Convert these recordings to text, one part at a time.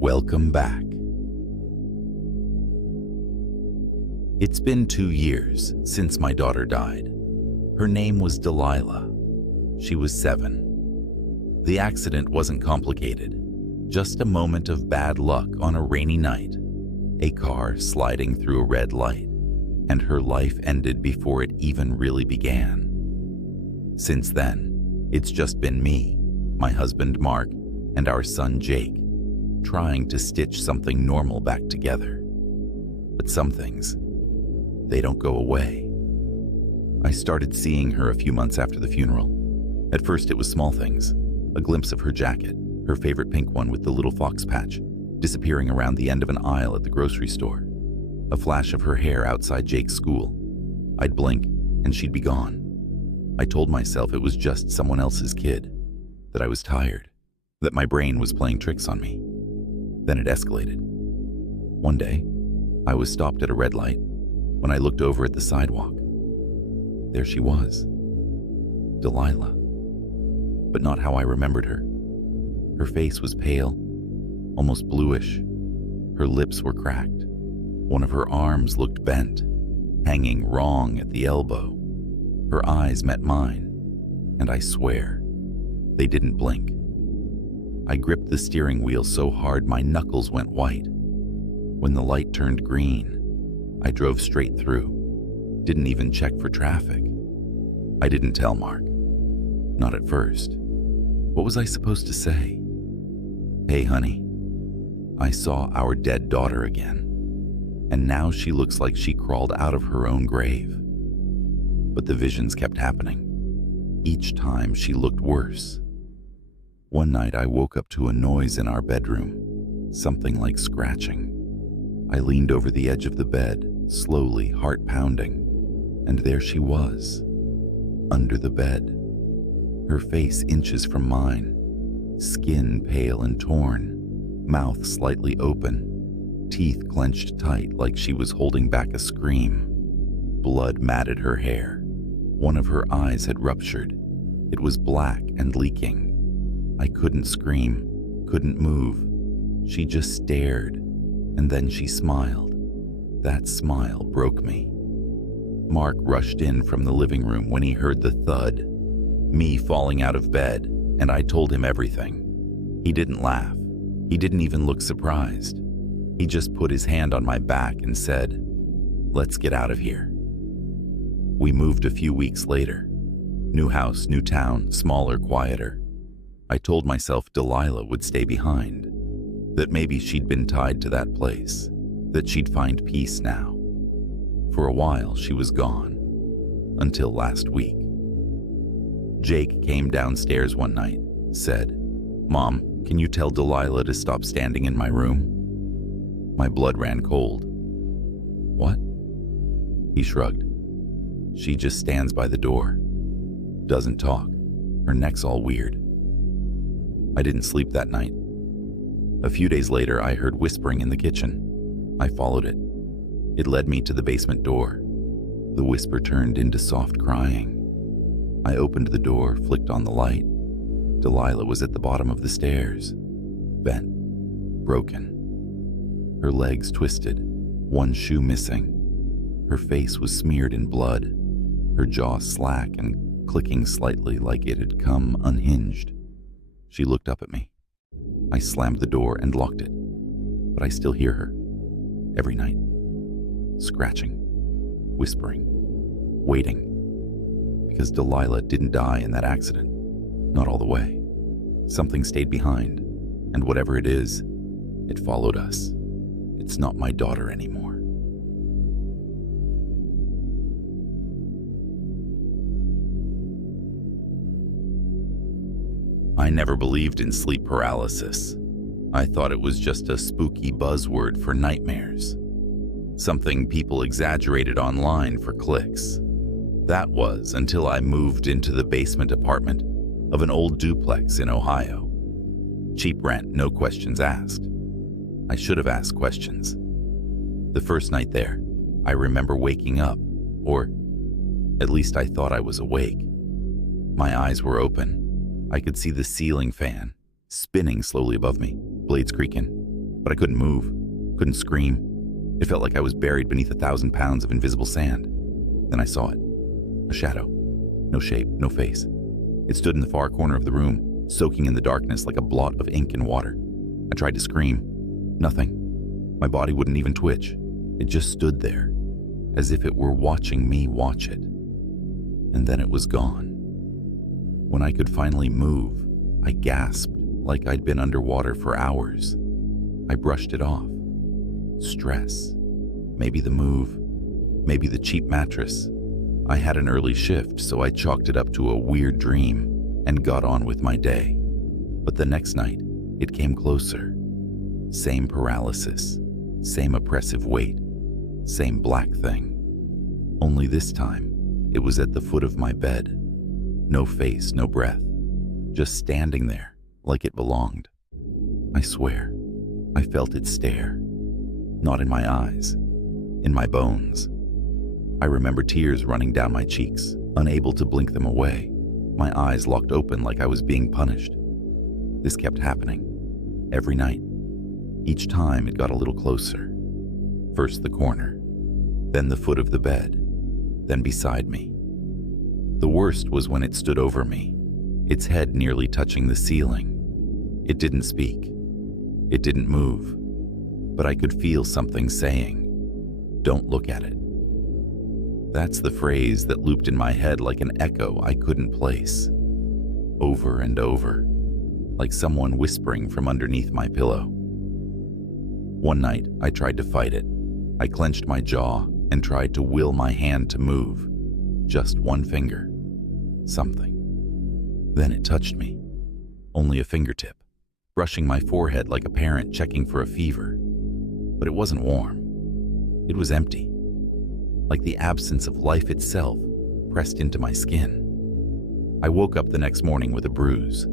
Welcome back. It's been 2 years since my daughter died. Her name was Delilah. She was 7. The accident wasn't complicated, just a moment of bad luck on a rainy night, a car sliding through a red light, and her life ended before it even really began. Since then, it's just been me, my husband Mark, and our son Jake, trying to stitch something normal back together. But some things, they don't go away. I started seeing her a few months after the funeral. At first it was small things, a glimpse of her jacket, her favorite pink one with the little fox patch, disappearing around the end of an aisle at the grocery store, a flash of her hair outside Jake's school. I'd blink and she'd be gone. I told myself it was just someone else's kid, that I was tired, that my brain was playing tricks on me. Then it escalated. One day, I was stopped at a red light. When I looked over at the sidewalk, there she was, Delilah. But not how I remembered her. Her face was pale, almost bluish. Her lips were cracked. One of her arms looked bent, hanging wrong at the elbow. Her eyes met mine, and I swear, they didn't blink. I gripped the steering wheel so hard my knuckles went white. When the light turned green, I drove straight through, didn't even check for traffic. I didn't tell Mark. Not at first. What was I supposed to say? Hey, honey, I saw our dead daughter again, and now she looks like she crawled out of her own grave. But the visions kept happening. Each time she looked worse. One night I woke up to a noise in our bedroom, something like scratching. I leaned over the edge of the bed, slowly, heart pounding, and there she was, under the bed, her face inches from mine, skin pale and torn, mouth slightly open, teeth clenched tight like she was holding back a scream. Blood matted her hair. One of her eyes had ruptured. It was black and leaking. I couldn't scream, couldn't move. She just stared, and then she smiled. That smile broke me. Mark rushed in from the living room when he heard the thud, me falling out of bed, and I told him everything. He didn't laugh. He didn't even look surprised. He just put his hand on my back and said, "Let's get out of here." We moved a few weeks later. New house, new town, smaller, quieter. I told myself Delilah would stay behind, that maybe she'd been tied to that place, that she'd find peace now. For a while, she was gone, until last week. Jake came downstairs one night, said, "Mom, can you tell Delilah to stop standing in my room?" My blood ran cold. "What?" He shrugged. "She just stands by the door, doesn't talk, her neck's all weird." I didn't sleep that night. A few days later, I heard whispering in the kitchen. I followed it. It led me to the basement door. The whisper turned into soft crying. I opened the door, flicked on the light. Delilah was at the bottom of the stairs, bent, broken. Her legs twisted, one shoe missing. Her face was smeared in blood, her jaw slack and clicking slightly like it had come unhinged. She looked up at me. I slammed the door and locked it, but I still hear her, every night, scratching, whispering, waiting, because Delilah didn't die in that accident, not all the way. Something stayed behind, and whatever it is, it followed us. It's not my daughter anymore. I never believed in sleep paralysis. I thought it was just a spooky buzzword for nightmares. Something people exaggerated online for clicks. That was until I moved into the basement apartment of an old duplex in Ohio. Cheap rent, no questions asked. I should have asked questions. The first night there, I remember waking up, or at least I thought I was awake. My eyes were open. I could see the ceiling fan spinning slowly above me, blades creaking. but I couldn't move, couldn't scream. It felt like I was buried beneath 1,000 pounds of invisible sand. Then I saw it. A shadow. No shape, no face. It stood in the far corner of the room, soaking in the darkness like a blot of ink in water. I tried to scream. Nothing. My body wouldn't even twitch. It just stood there, as if it were watching me watch it. And then it was gone. When I could finally move, I gasped like I'd been underwater for hours. I brushed it off. Stress. Maybe the move. Maybe the cheap mattress. I had an early shift, so I chalked it up to a weird dream and got on with my day. But the next night, it came closer. Same paralysis, same oppressive weight, same black thing. Only this time, it was at the foot of my bed. No face, no breath, just standing there like it belonged. I swear, I felt it stare. Not in my eyes, in my bones. I remember tears running down my cheeks, unable to blink them away, my eyes locked open like I was being punished. This kept happening, every night. Each time it got a little closer. First the corner, then the foot of the bed, then beside me. The worst was when it stood over me, its head nearly touching the ceiling. It didn't speak. It didn't move. But I could feel something saying, "Don't look at it." That's the phrase that looped in my head like an echo I couldn't place. Over and over, like someone whispering from underneath my pillow. One night, I tried to fight it. I clenched my jaw and tried to will my hand to move. Just one finger. Something. Then it touched me. Only a fingertip, brushing my forehead like a parent checking for a fever. But it wasn't warm. It was empty. Like the absence of life itself pressed into my skin. I woke up the next morning with a bruise.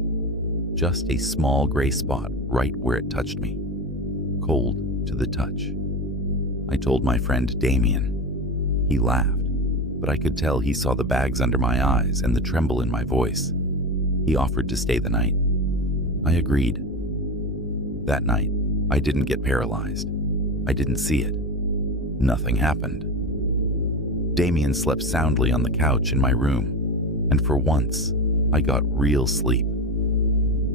Just a small gray spot right where it touched me. Cold to the touch. I told my friend Damien. He laughed, but I could tell he saw the bags under my eyes and the tremble in my voice. He offered to stay the night. I agreed. That night, I didn't get paralyzed. I didn't see it. Nothing happened. Damien slept soundly on the couch in my room, and for once, I got real sleep.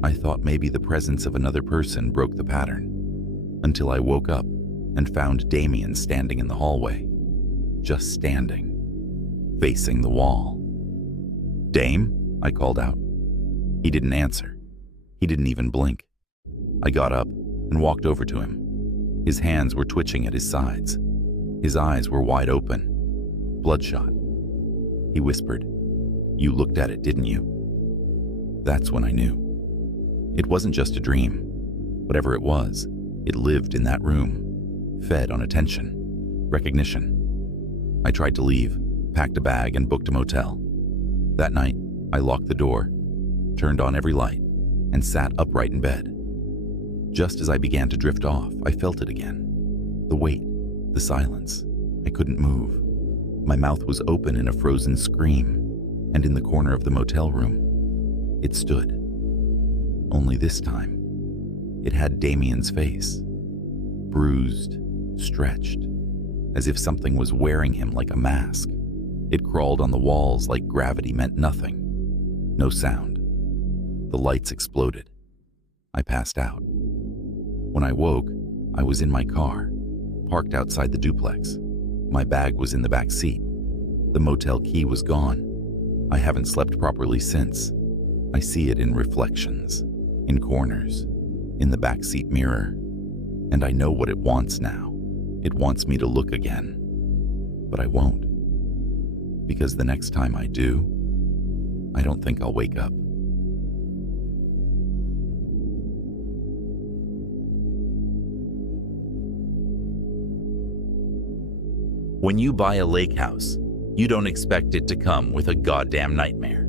I thought maybe the presence of another person broke the pattern, until I woke up and found Damien standing in the hallway, just standing, facing the wall. "Dame?" I called out. He didn't answer. He didn't even blink. I got up and walked over to him. His hands were twitching at his sides. His eyes were wide open, bloodshot. He whispered, "You looked at it, didn't you?" That's when I knew. It wasn't just a dream. Whatever it was, it lived in that room, fed on attention, recognition. I tried to leave, packed a bag, and booked a motel. That night, I locked the door, turned on every light, and sat upright in bed. Just as I began to drift off, I felt it again. The weight, the silence. I couldn't move. My mouth was open in a frozen scream, and in the corner of the motel room, it stood. Only this time, it had Damien's face. Bruised, stretched, as if something was wearing him like a mask. It crawled on the walls like gravity meant nothing. No sound. The lights exploded. I passed out. When I woke, I was in my car, parked outside the duplex. My bag was in the back seat. The motel key was gone. I haven't slept properly since. I see it in reflections, in corners, in the backseat mirror. And I know what it wants now. It wants me to look again. But I won't. Because the next time I do, I don't think I'll wake up. When you buy a lake house, you don't expect it to come with a goddamn nightmare.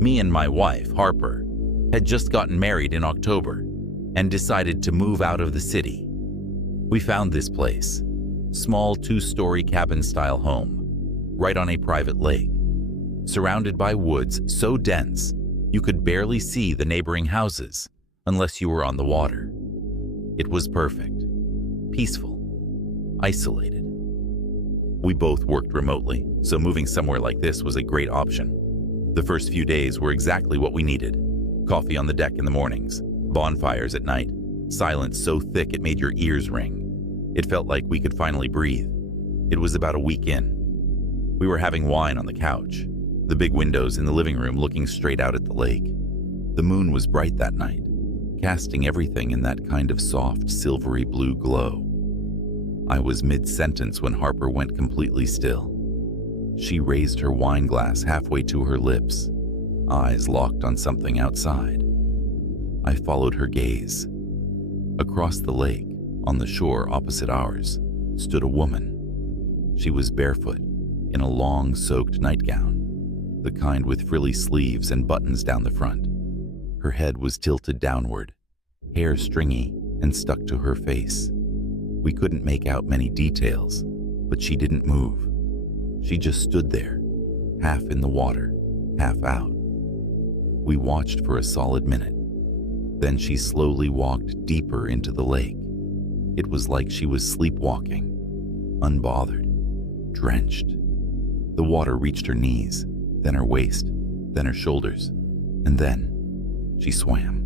Me and my wife, Harper, had just gotten married in October and decided to move out of the city. We found this place, small 2-story cabin-style home, right on a private lake, surrounded by woods so dense you could barely see the neighboring houses unless you were on the water. It was perfect, peaceful, isolated. We both worked remotely, so moving somewhere like this was a great option. The first few days were exactly what we needed. Coffee on the deck in the mornings, bonfires at night, silence so thick it made your ears ring. It felt like we could finally breathe. It was about a week in. We were having wine on the couch, the big windows in the living room looking straight out at the lake. The moon was bright that night, casting everything in that kind of soft, silvery blue glow. I was mid-sentence when Harper went completely still. She raised her wine glass halfway to her lips, eyes locked on something outside. I followed her gaze. Across the lake, on the shore opposite ours, stood a woman. She was barefoot, in a long, soaked nightgown, the kind with frilly sleeves and buttons down the front. Her head was tilted downward, hair stringy and stuck to her face. We couldn't make out many details, but she didn't move. She just stood there, half in the water, half out. We watched for a solid minute. Then she slowly walked deeper into the lake. It was like she was sleepwalking, unbothered, drenched. The water reached her knees, then her waist, then her shoulders, and then she swam.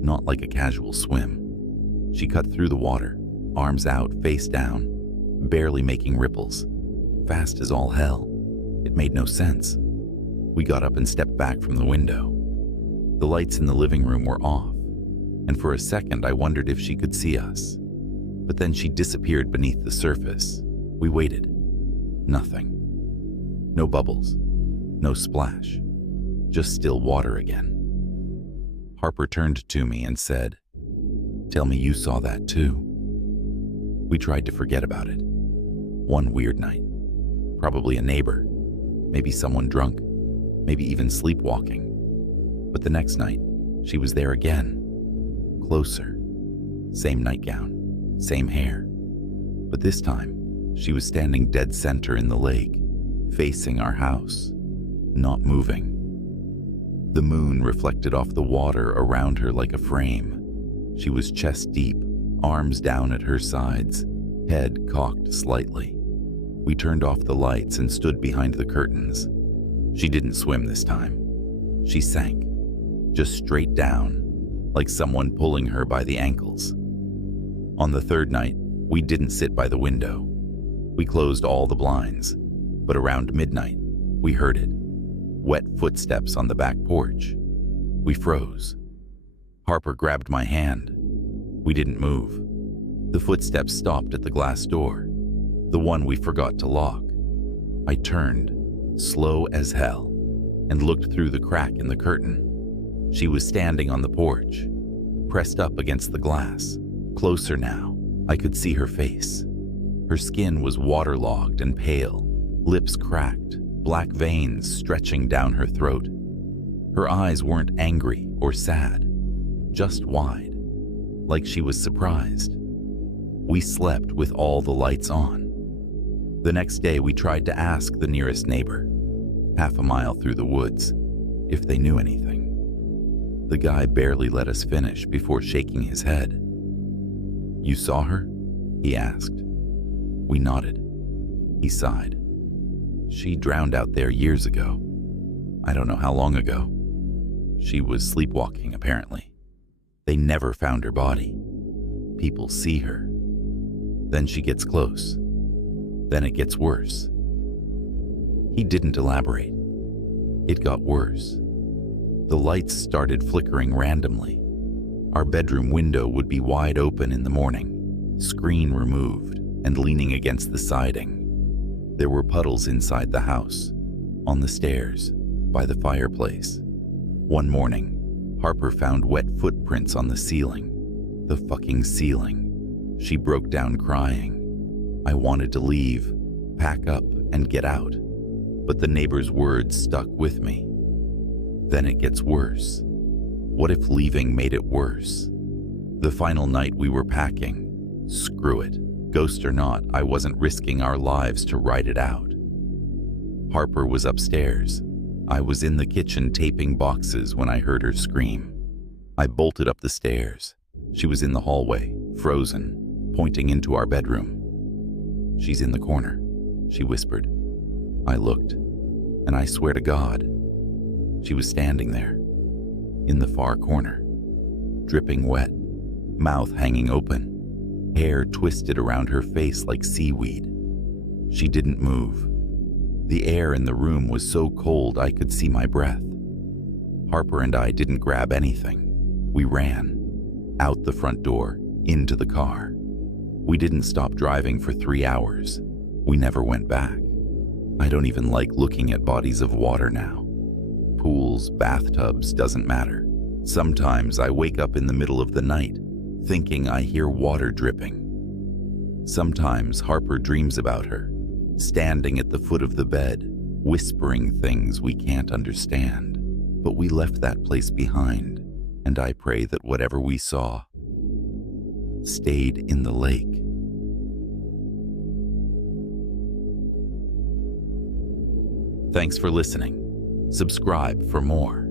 Not like a casual swim. She cut through the water, arms out, face down, barely making ripples, fast as all hell. It made no sense. We got up and stepped back from the window. The lights in the living room were off, and for a second I wondered if she could see us. But then she disappeared beneath the surface. We waited. Nothing. No bubbles. No splash. Just still water again. Harper turned to me and said, "Tell me you saw that too." We tried to forget about it. One weird night. Probably a neighbor. Maybe someone drunk. Maybe even sleepwalking. But the next night, she was there again. Closer. Same nightgown. Same hair. But this time, she was standing dead center in the lake, facing our house, not moving. The moon reflected off the water around her like a frame. She was chest deep, arms down at her sides, head cocked slightly. We turned off the lights and stood behind the curtains. She didn't swim this time. She sank, just straight down, like someone pulling her by the ankles. On the third night, we didn't sit by the window. We closed all the blinds, but around midnight, we heard it. Wet footsteps on the back porch. We froze. Harper grabbed my hand. We didn't move. The footsteps stopped at the glass door, the one we forgot to lock. I turned, slow as hell, and looked through the crack in the curtain. She was standing on the porch, pressed up against the glass. Closer now, I could see her face. Her skin was waterlogged and pale, lips cracked, black veins stretching down her throat. Her eyes weren't angry or sad, just wide, like she was surprised. We slept with all the lights on. The next day, we tried to ask the nearest neighbor, half a mile through the woods, if they knew anything. The guy barely let us finish before shaking his head. "You saw her?" he asked. We nodded. He sighed. "She drowned out there years ago. I don't know how long ago. She was sleepwalking, apparently. They never found her body. People see her. Then she gets close. Then it gets worse." He didn't elaborate. It got worse. The lights started flickering randomly. Our bedroom window would be wide open in the morning, screen removed and leaning against the siding. There were puddles inside the house, on the stairs, by the fireplace. One morning, Harper found wet footprints on the ceiling. The fucking ceiling. She broke down crying. I wanted to leave, pack up, and get out. But the neighbor's words stuck with me. Then it gets worse. What if leaving made it worse? The final night we were packing. Screw it. Ghost or not, I wasn't risking our lives to ride it out. Harper was upstairs. I was in the kitchen taping boxes when I heard her scream. I bolted up the stairs. She was in the hallway, frozen, pointing into our bedroom. "She's in the corner," she whispered. I looked, and I swear to God, she was standing there, in the far corner, dripping wet, mouth hanging open, hair twisted around her face like seaweed. She didn't move. The air in the room was so cold I could see my breath. Harper and I didn't grab anything. We ran, out the front door, into the car. We didn't stop driving for 3 hours. We never went back. I don't even like looking at bodies of water now. Pools, bathtubs, doesn't matter. Sometimes I wake up in the middle of the night, thinking I hear water dripping. Sometimes Harper dreams about her, standing at the foot of the bed, whispering things we can't understand. But we left that place behind, and I pray that whatever we saw stayed in the lake. Thanks for listening. Subscribe for more.